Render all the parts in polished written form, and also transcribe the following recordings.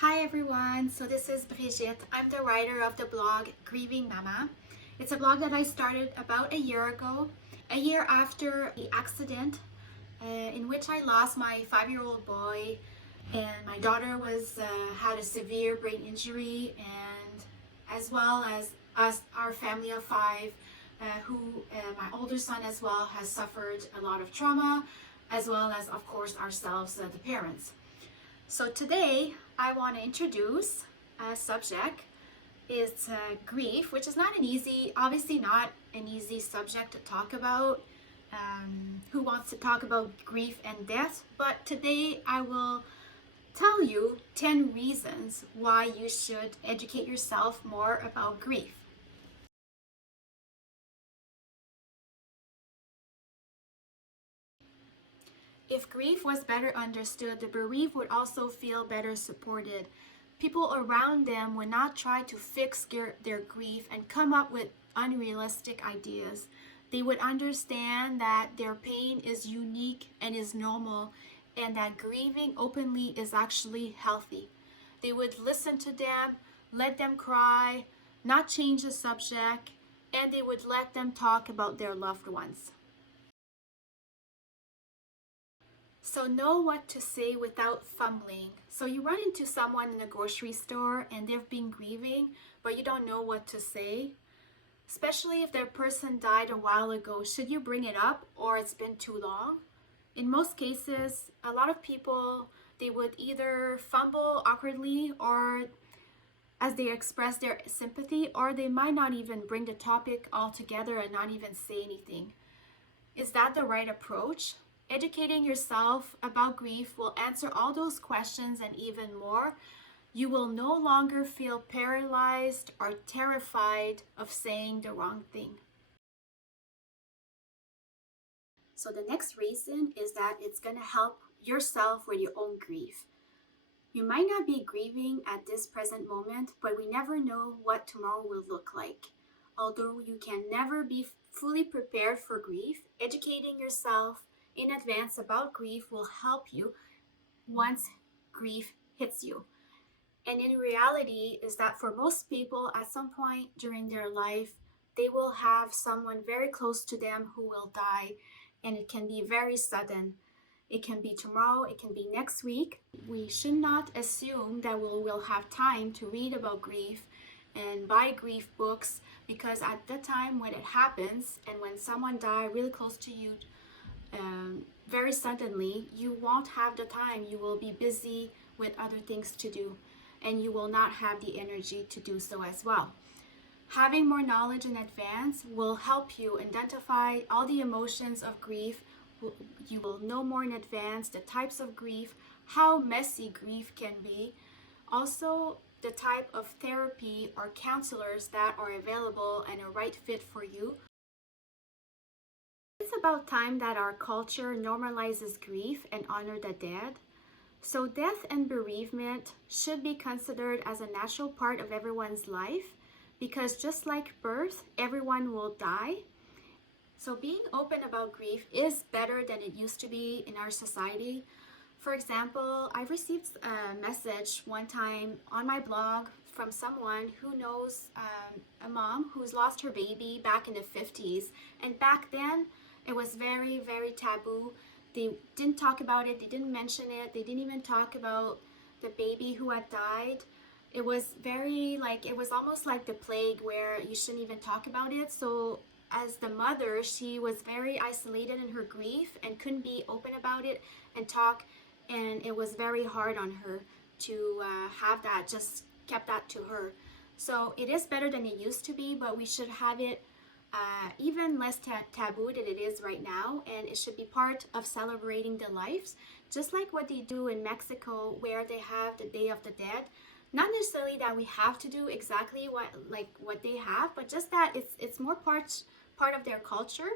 Hi everyone, so this is Brigitte. I'm the writer of the blog Grieving Mama. It's a blog that I started about a year ago, a year after the accident in which I lost my 5-year-old boy, and my daughter had a severe brain injury, and as well as us, our family of five, my older son as well has suffered a lot of trauma, as well as of course ourselves, the parents. So today I want to introduce a subject. It's grief, which is obviously not an easy subject to talk about. Who wants to talk about grief and death? But today I will tell you 10 reasons why you should educate yourself more about grief. If grief was better understood, the bereaved would also feel better supported. People around them would not try to fix their grief and come up with unrealistic ideas. They would understand that their pain is unique and is normal, and that grieving openly is actually healthy. They would listen to them, let them cry, not change the subject, and they would let them talk about their loved ones. So know what to say without fumbling. So you run into someone in a grocery store and they've been grieving, but you don't know what to say. Especially if their person died a while ago, should you bring it up or it's been too long? In most cases, a lot of people, they would either fumble awkwardly or as they express their sympathy, or they might not even bring the topic altogether and not even say anything. Is that the right approach? Educating yourself about grief will answer all those questions and even more. You will no longer feel paralyzed or terrified of saying the wrong thing. So the next reason is that it's going to help yourself with your own grief. You might not be grieving at this present moment, but we never know what tomorrow will look like. Although you can never be fully prepared for grief, educating yourself in advance about grief will help you once grief hits you. And in reality is that for most people at some point during their life, they will have someone very close to them who will die, and it can be very sudden. It can be tomorrow, it can be next week. We should not assume that we will have time to read about grief and buy grief books, because at the time when it happens and when someone dies really close to you, very suddenly, you won't have the time. You will be busy with other things to do, and you will not have the energy to do so as well. Having more knowledge in advance will help you identify all the emotions of grief. You will know more in advance the types of grief, how messy grief can be, also the type of therapy or counselors that are available and a right fit for you. It's about time that our culture normalizes grief and honor the dead. So death and bereavement should be considered as a natural part of everyone's life, because just like birth, everyone will die. So being open about grief is better than it used to be in our society. For example, I received a message one time on my blog from someone who knows a mom who's lost her baby back in the 50s. And back then, it was very, very taboo. They didn't talk about it, they didn't mention it, they didn't even talk about the baby who had died. It was it was almost like the plague where you shouldn't even talk about it. So as the mother, she was very isolated in her grief and couldn't be open about it and talk, and it was very hard on her to have that, just kept that to her. So it is better than it used to be, but we should have it even less taboo than it is right now, and it should be part of celebrating the lives, just like what they do in Mexico, where they have the Day of the Dead. Not necessarily that we have to do exactly what they have, but just that it's more part of their culture.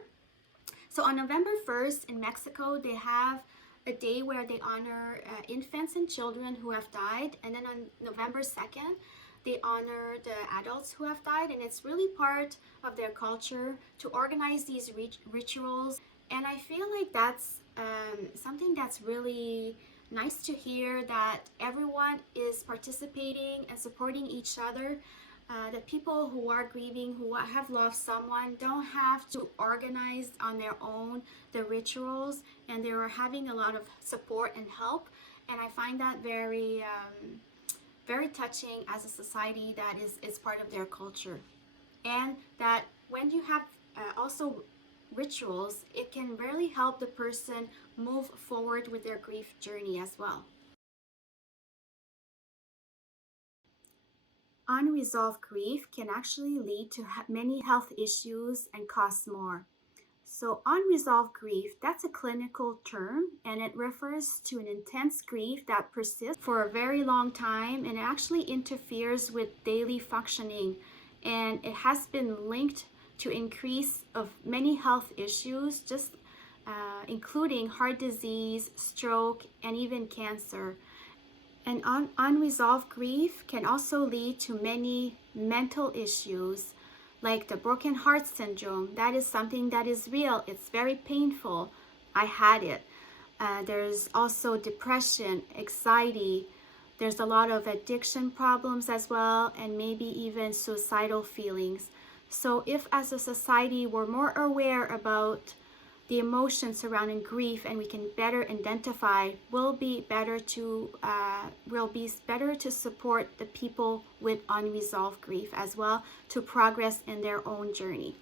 So on November 1st in Mexico, they have a day where they honor infants and children who have died, and then on November 2nd, they honor the adults who have died, and it's really part of their culture to organize these rituals. And I feel like that's something that's really nice to hear that everyone is participating and supporting each other. That people who are grieving, who have lost someone, don't have to organize on their own the rituals, and they are having a lot of support and help. And I find that very touching as a society that is part of their culture. And that when you have also rituals, it can really help the person move forward with their grief journey as well. Unresolved grief can actually lead to many health issues and cost more. So, unresolved grief, that's a clinical term, and it refers to an intense grief that persists for a very long time and it actually interferes with daily functioning. And it has been linked to increase of many health issues, just including heart disease, stroke, and even cancer. And unresolved grief can also lead to many mental issues like the broken heart syndrome. That is something that is real. It's very painful. I had it. There's also depression, anxiety. There's a lot of addiction problems as well, and maybe even suicidal feelings. So if as a society we're more aware about the emotions surrounding grief and we can better identify, will be better to support the people with unresolved grief as well to progress in their own journey.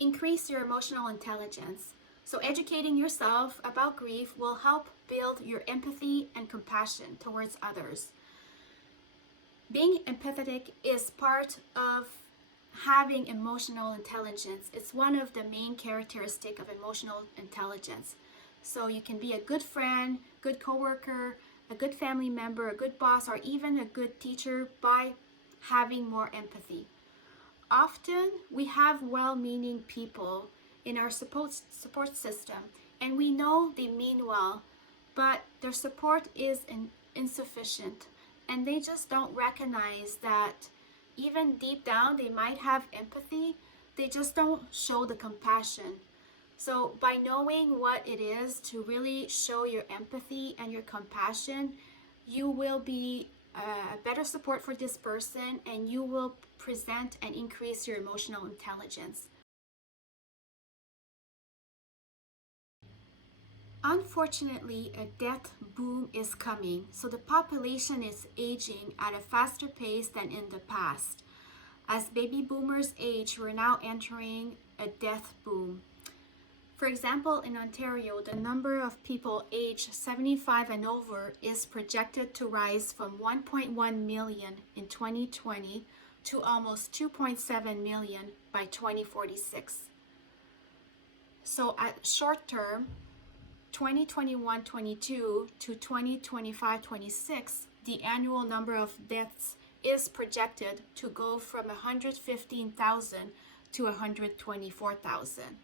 Increase your emotional intelligence. So educating yourself about grief will help build your empathy and compassion towards others. Being empathetic is part of having emotional intelligence. It's one of the main characteristics of emotional intelligence. So you can be a good friend, good coworker, a good family member, a good boss, or even a good teacher by having more empathy. Often we have well-meaning people in our support system, and we know they mean well, but their support is insufficient, and they just don't recognize that even deep down they might have empathy, they just don't show the compassion. So by knowing what it is to really show your empathy and your compassion, you will be a better support for this person, and you will present and increase your emotional intelligence. Unfortunately, a death boom is coming, so the population is aging at a faster pace than in the past. As baby boomers age, we're now entering a death boom. For example, in Ontario, the number of people aged 75 and over is projected to rise from 1.1 million in 2020 to almost 2.7 million by 2046. So at short term, 2021-22 to 2025-26, the annual number of deaths is projected to go from 115,000 to 124,000.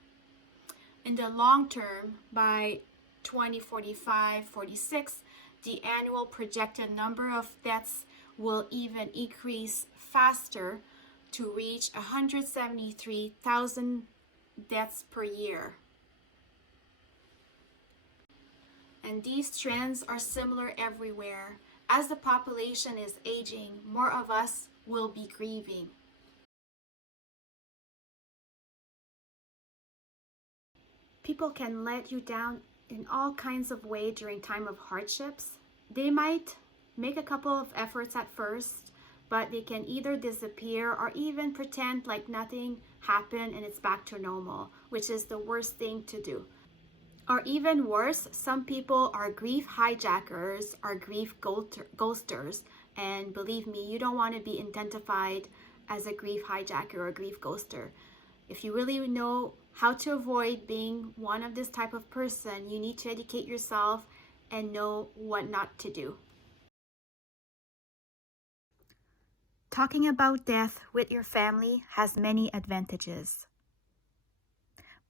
In the long term, by 2045-46, the annual projected number of deaths will even increase faster to reach 173,000 deaths per year. And these trends are similar everywhere. As the population is aging, more of us will be grieving. People can let you down in all kinds of ways during time of hardships. They might make a couple of efforts at first, but they can either disappear or even pretend like nothing happened and it's back to normal, which is the worst thing to do. Or even worse, some people are grief hijackers or grief ghosters. And believe me, you don't want to be identified as a grief hijacker or a grief ghoster. If you really know how to avoid being one of this type of person, you need to educate yourself and know what not to do. Talking about death with your family has many advantages.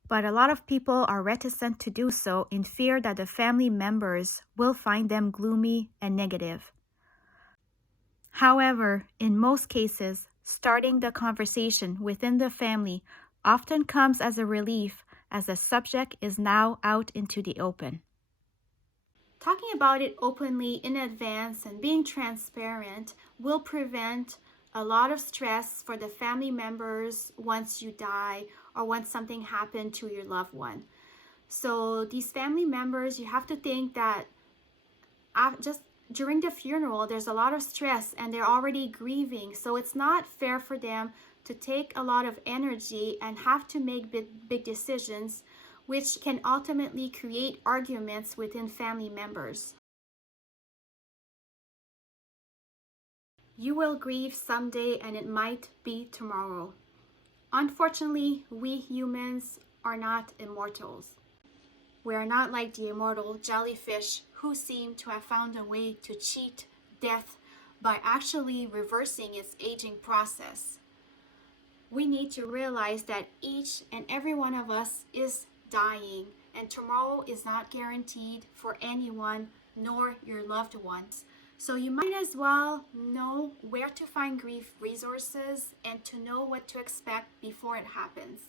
But a lot of people are reticent to do so in fear that the family members will find them gloomy and negative. However, in most cases, starting the conversation within the family often comes as a relief, as the subject is now out into the open. Talking about it openly in advance and being transparent will prevent a lot of stress for the family members once you die or once something happened to your loved one. So these family members, you have to think that just during the funeral, there's a lot of stress and they're already grieving. So it's not fair for them to take a lot of energy and have to make big decisions, which can ultimately create arguments within family members. You will grieve someday and it might be tomorrow. Unfortunately, we humans are not immortals. We are not like the immortal jellyfish who seem to have found a way to cheat death by actually reversing its aging process. We need to realize that each and every one of us is dying, and tomorrow is not guaranteed for anyone, nor your loved ones. So you might as well know where to find grief resources and to know what to expect before it happens.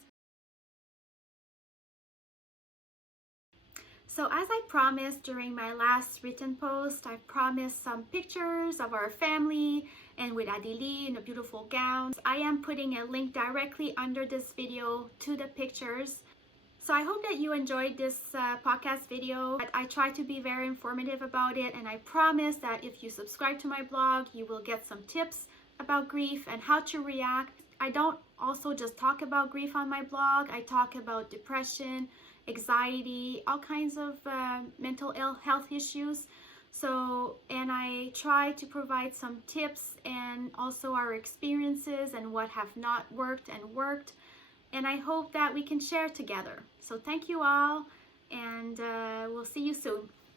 So as I promised during my last written post, I promised some pictures of our family and with Adili in a beautiful gown. I am putting a link directly under this video to the pictures. So I hope that you enjoyed this podcast video. I try to be very informative about it, and I promise that if you subscribe to my blog, you will get some tips about grief and how to react. I don't also just talk about grief on my blog. I talk about depression, anxiety, all kinds of mental health issues. And I try to provide some tips and also our experiences and what have not worked and worked. And I hope that we can share together. So thank you all, and we'll see you soon.